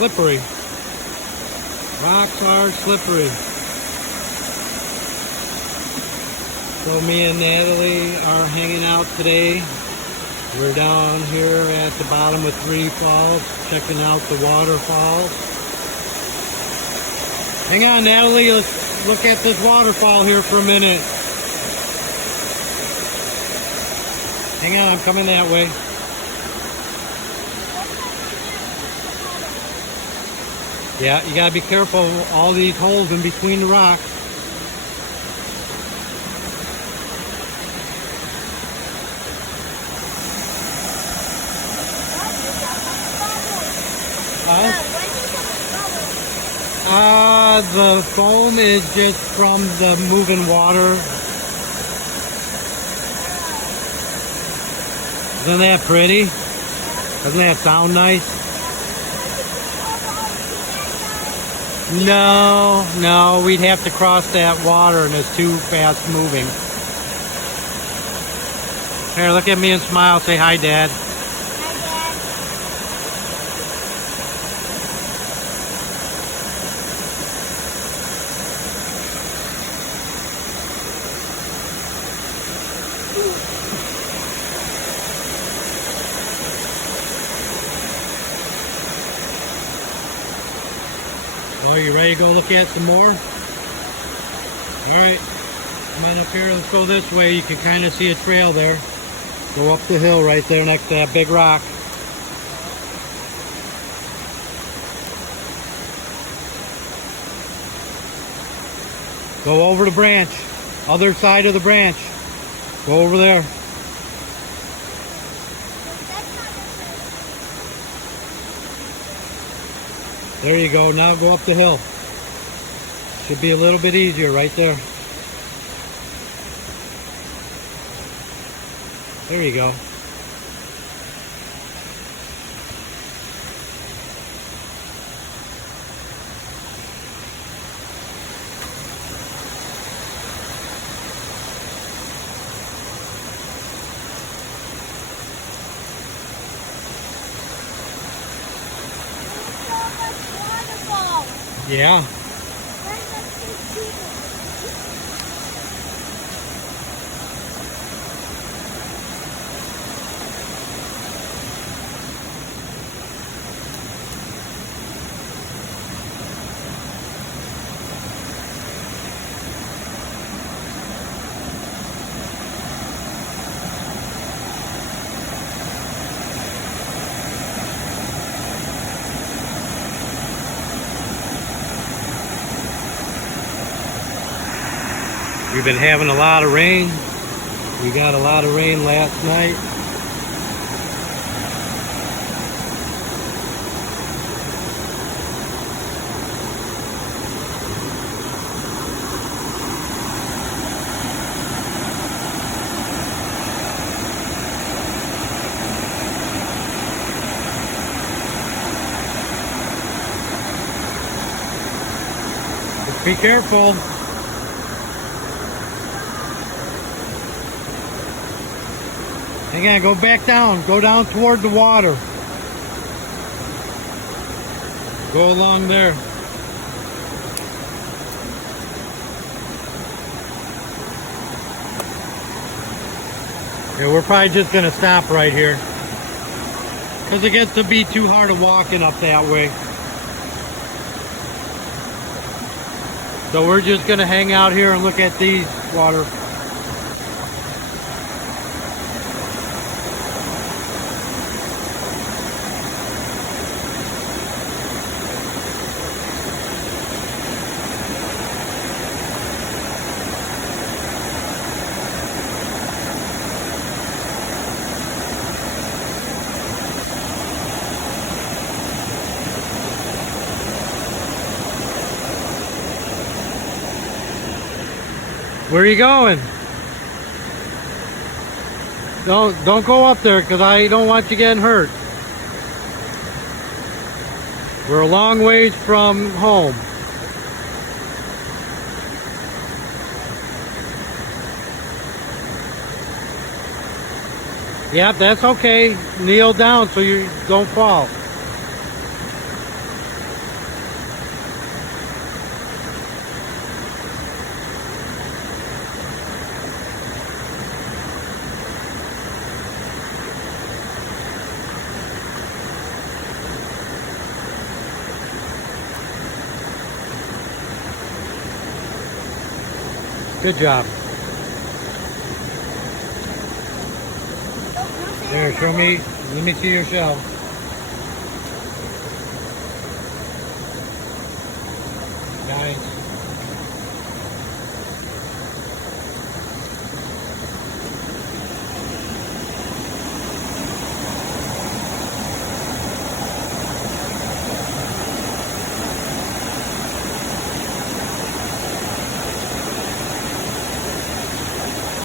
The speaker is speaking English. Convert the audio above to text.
slippery. Rocks are slippery. So me and Natalie are hanging out today. We're down here at the bottom of 3 falls, checking out the waterfalls. Hang on, Natalie, let's look at this waterfall here for a minute. Hang on, I'm coming that way. Yeah, you gotta be careful of all these holes in between the rocks. The foam is just from the moving water. Isn't that pretty? Doesn't that sound nice? No, we'd have to cross that water and it's too fast moving. Here, look at me and smile. Say hi, Dad. Oh, you ready to go look at some more? Alright, come on up here, let's go this way. You can kind of see a trail there. Go up the hill right there next to that big rock. Go over the branch, other side of the branch. Go over there. There you go, now go up the hill. Should be a little bit easier right there. There you go. Yeah. We've been having a lot of rain. We got a lot of rain last night. Just be careful. Hang on, go back down. Go down toward the water. Go along there. Yeah, we're probably just going to stop right here, because it gets to be too hard of walking up that way. So we're just going to hang out here and look at these water. Where are you going? Don't go up there, because I don't want you getting hurt. We're a long ways from home. Yep, that's okay. Kneel down so you don't fall. Good job. There, show me. Let me see your shell. Nice.